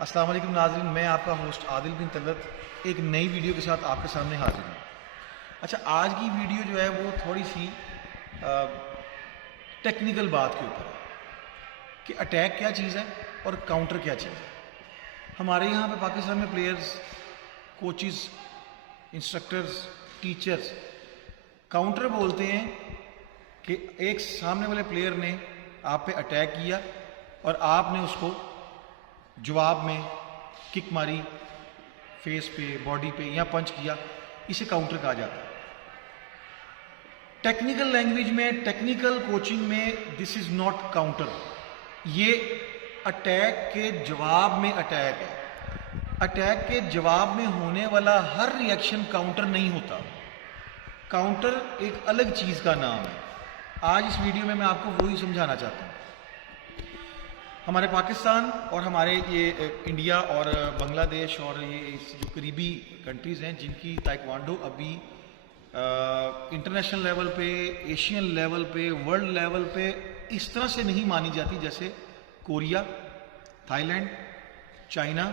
अस्सलाम वालेकुम नाज़रीन, मैं आपका होस्ट आदिल बिन तलत एक नई वीडियो के साथ आपके सामने हाजिर हूँ। अच्छा, आज की वीडियो जो है वो थोड़ी सी टेक्निकल बात के ऊपर है कि अटैक क्या चीज़ है और काउंटर क्या चीज़ है। हमारे यहाँ पे पाकिस्तान में players, coaches, instructors, teachers counter बोलते हैं कि एक सामने वाले प्लेयर ने आप पे अटैक किया और आपने उसको जवाब में किक मारी, फेस पे, बॉडी पे या पंच किया, इसे काउंटर कहा जाता है। टेक्निकल लैंग्वेज में, टेक्निकल कोचिंग में दिस इज नॉट काउंटर, ये अटैक के जवाब में अटैक है। अटैक के जवाब में होने वाला हर रिएक्शन काउंटर नहीं होता। काउंटर एक अलग चीज का नाम है। आज इस वीडियो में मैं आपको वही समझाना चाहता हूं। हमारे पाकिस्तान और हमारे ये इंडिया और बांग्लादेश और ये जो करीबी कंट्रीज़ हैं जिनकी ताइक्वांडो अभी इंटरनेशनल लेवल पे, एशियन लेवल पे, वर्ल्ड लेवल पे इस तरह से नहीं मानी जाती जैसे कोरिया, थाईलैंड, चाइना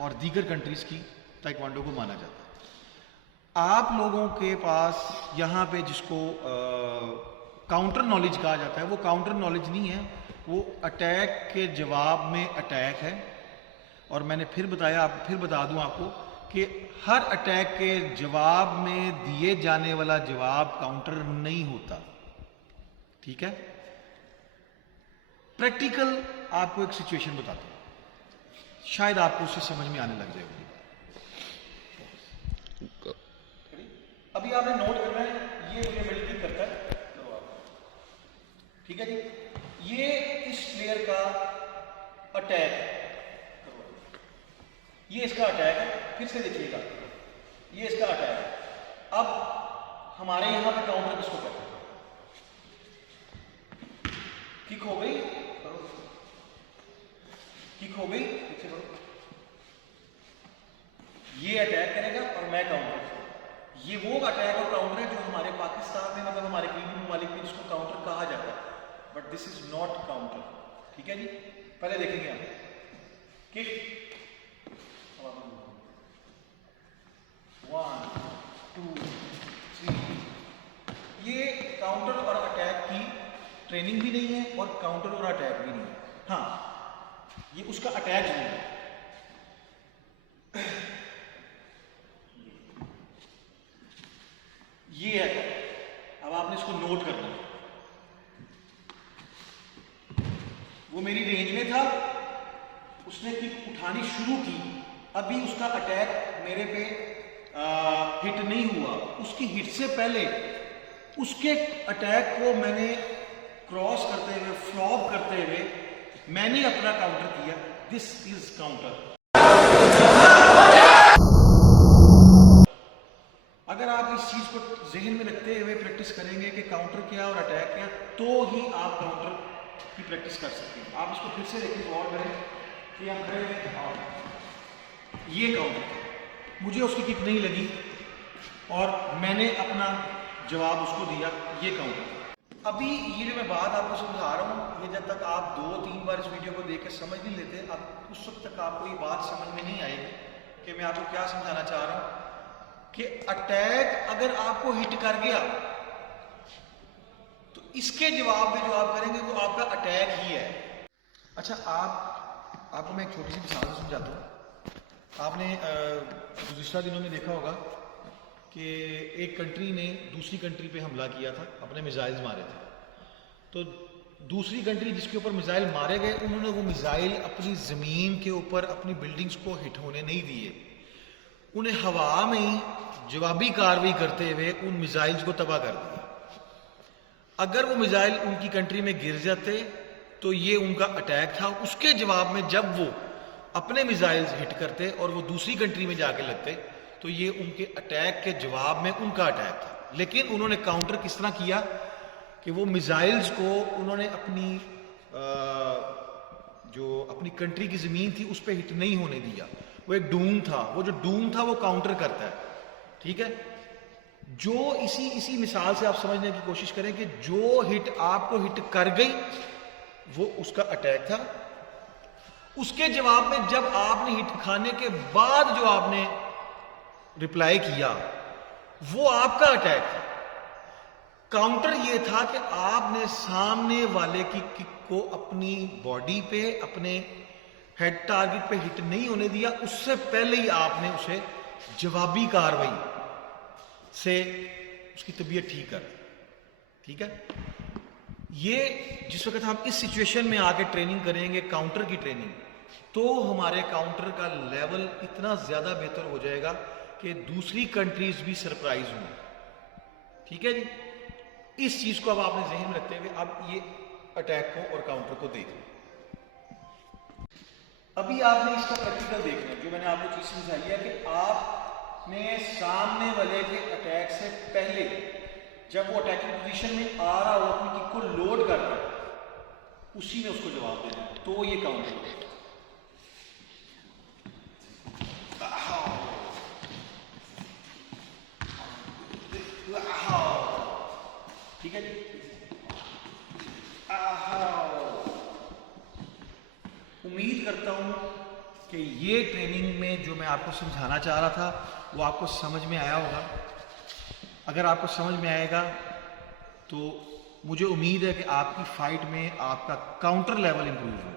और दीगर कंट्रीज़ की ताइक्वांडो को माना जाता है। आप लोगों के पास यहाँ पे जिसको काउंटर नॉलेज कहा जाता है, वो काउंटर नॉलेज नहीं है, वो अटैक के जवाब में अटैक है। और मैंने फिर बताया, फिर बता दूं आपको कि हर अटैक के जवाब में दिए जाने वाला जवाब काउंटर नहीं होता। ठीक है, प्रैक्टिकल आपको एक सिचुएशन बताता हूं, शायद आपको उससे समझ में आने लग जाएगी। अभी आपने नोट करना है, ये मिलिट्री करता है, ठीक है जी। ये इस प्लेयर का अटैक है, ये इसका अटैक है। फिर से देखिएगा, ये इसका अटैक है। अब हमारे यहां पे काउंटर किसको कहते हैं? किक हो गई, किक हो गई, पीछे करो। ये अटैक करेगा और मैं काउंटर। ये वो अटैक और काउंटर है जो हमारे पाकिस्तान में, मतलब हमारे करीबी ममालिक में जिसको काउंटर कहा जाता है, but this is not counter. ठीक है जी, पहले देखेंगे हम किक, 1 2 3। ये काउंटर और अटैक की ट्रेनिंग भी नहीं है और काउंटर और अटैक भी नहीं है। हाँ, ये उसका अटैक नहीं है। ये है, अब आपने इसको नोट करना है। वो मेरी रेंज में था, उसने किक उठानी शुरू की, अभी उसका अटैक मेरे पे हिट नहीं हुआ। उसकी हिट से पहले उसके अटैक को मैंने क्रॉस करते हुए, फ्लॉप करते हुए मैंने अपना काउंटर किया। This is counter. अगर आप इस चीज को जहन में रखते हुए प्रैक्टिस करेंगे कि काउंटर क्या और अटैक क्या, तो ही आप काउंटर की प्रैक्टिस कर सकते हैं। आप इसको फिर से देखिए, गौर करें कि हम खड़े हैं, ये काउंटर, मुझे उसकी किक नहीं लगी और मैंने अपना जवाब उसको दिया, ये काउंटर। अभी ये जो मैं बात आपको समझा रहा हूँ, ये जब तक आप 2-3 बार इस वीडियो को देख के समझ नहीं लेते, अब उस वक्त तक आपको ये बात समझ में नहीं आएगी कि मैं आपको क्या समझाना चाह रहा हूँ। कि अटैक अगर आपको हिट कर गया तो इसके जवाब में जो आप करेंगे वो आपका अटैक ही है। अच्छा, आपको मैं एक छोटी सी मिसाल से समझाता हूँ। आपने गुज़िश्ता दिनों में देखा होगा कि एक कंट्री ने दूसरी कंट्री पे हमला किया था, अपने मिसाइल्स मारे थे। तो दूसरी कंट्री जिसके ऊपर मिसाइल मारे गए, उन्होंने वो मिसाइल अपनी ज़मीन के ऊपर, अपनी बिल्डिंग्स को हिट होने नहीं दिए। उन्हें हवा में ही जवाबी कार्रवाई करते हुए उन मिसाइल्स को तबाह कर दिया। अगर वो मिसाइल उनकी कंट्री में गिर जाते तो ये उनका अटैक था। उसके जवाब में जब वो अपने मिसाइल्स हिट करते और वो दूसरी कंट्री में जाके लगते तो ये उनके अटैक के जवाब में उनका अटैक था। लेकिन उन्होंने काउंटर किस तरह किया कि वो मिसाइल्स को उन्होंने अपनी जो अपनी कंट्री की जमीन थी उस पर हिट नहीं होने दिया। वो एक डूम था, वो जो डूम था वो काउंटर करता है। ठीक है, जो इसी मिसाल से आप समझने की कोशिश करें कि जो हिट आपको हिट कर गई वो उसका अटैक था। उसके जवाब में जब आपने हिट खाने के बाद जो आपने रिप्लाई किया वो आपका अटैक था। काउंटर ये था कि आपने सामने वाले की किक को अपनी बॉडी पे, अपने हेड टारगेट पे हिट नहीं होने दिया, उससे पहले ही आपने उसे जवाबी कार्रवाई से उसकी तबीयत ठीक कर दी। ठीक है, ये जिस वक्त हम इस सिचुएशन में आके ट्रेनिंग करेंगे, काउंटर की ट्रेनिंग, तो हमारे काउंटर का लेवल इतना ज्यादा बेहतर हो जाएगा कि दूसरी कंट्रीज भी सरप्राइज होंगी। ठीक है जी, इस चीज को अब आपने जहन में रखते हुए अब ये अटैक को और काउंटर को देख लें। अभी आपने इसका प्रैक्टिकल देखना है। जो मैंने आपको चीज समझाई है कि आपने सामने वाले के अटैक से पहले जब वो अटैकिंग पोजीशन में आ रहा हो, अपनी किक को लोड कर रहा है, उसी में उसको जवाब देना है, तो ये काउंटर होगा। ठीक है जी, उम्मीद करता हूं कि ये ट्रेनिंग में जो मैं आपको समझाना चाह रहा था वो आपको समझ में आया होगा। अगर आपको समझ में आएगा तो मुझे उम्मीद है कि आपकी फाइट में आपका काउंटर लेवल इंप्रूव हो।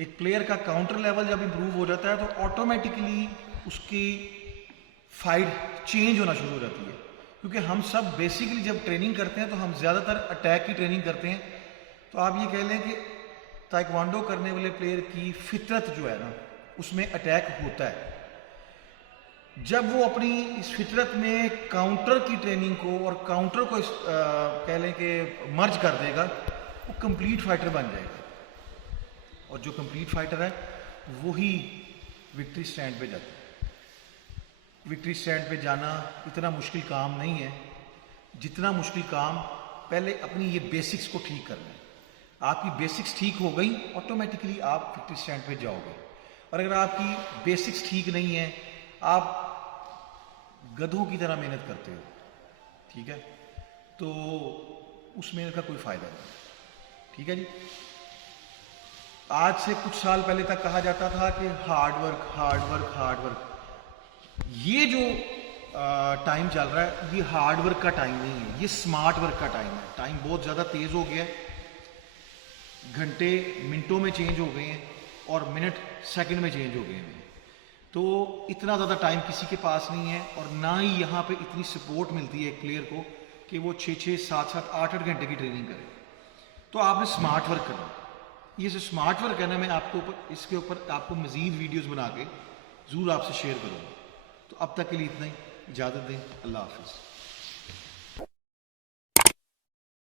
एक प्लेयर का काउंटर लेवल जब इंप्रूव हो जाता है तो ऑटोमेटिकली उसकी फाइट चेंज होना शुरू हो जाती है, क्योंकि हम सब बेसिकली जब ट्रेनिंग करते हैं तो हम ज़्यादातर अटैक की ट्रेनिंग करते हैं। तो आप ये कह लें कि ताइक्वांडो करने वाले प्लेयर की फितरत जो है ना, उसमें अटैक होता है। जब वो अपनी इस फितरत में काउंटर की ट्रेनिंग को और काउंटर को कह लें कि मर्ज कर देगा, वो कंप्लीट फाइटर बन जाएगा। और जो कंप्लीट फाइटर है वही विक्ट्री स्टैंड पे जाता है। विक्ट्री स्टैंड पे जाना इतना मुश्किल काम नहीं है जितना मुश्किल काम पहले अपनी ये बेसिक्स को ठीक करना है। आपकी बेसिक्स ठीक हो गई, ऑटोमेटिकली आप विक्ट्री स्टैंड पे जाओगे। और अगर आपकी बेसिक्स ठीक नहीं है, आप गधों की तरह मेहनत करते हो, ठीक है, तो उस मेहनत का कोई फायदा नहीं। ठीक है जी, आज से कुछ साल पहले तक कहा जाता था कि hard work hard work hard work. ये जो टाइम चल रहा है ये हार्ड वर्क का टाइम नहीं है, ये स्मार्ट वर्क का टाइम है। टाइम बहुत ज़्यादा तेज़ हो गया है, घंटे मिनटों में चेंज हो गए हैं और मिनट सेकंड में चेंज हो गए हैं। तो इतना ज़्यादा टाइम किसी के पास नहीं है और ना ही यहाँ पे इतनी सपोर्ट मिलती है एक प्लेयर को कि वो 6-6, 7-7, 8-8 घंटे की ट्रेनिंग करे। तो आपने स्मार्ट वर्क करना। ये जो स्मार्ट वर्क है ना, मैं आपको इसके ऊपर आपको मज़ीद वीडियोस बना के ज़रूर आपसे शेयर करूँगा। तो अब तक के लिए इतना ही, इजाज़त दें, अल्लाह हाफिज़।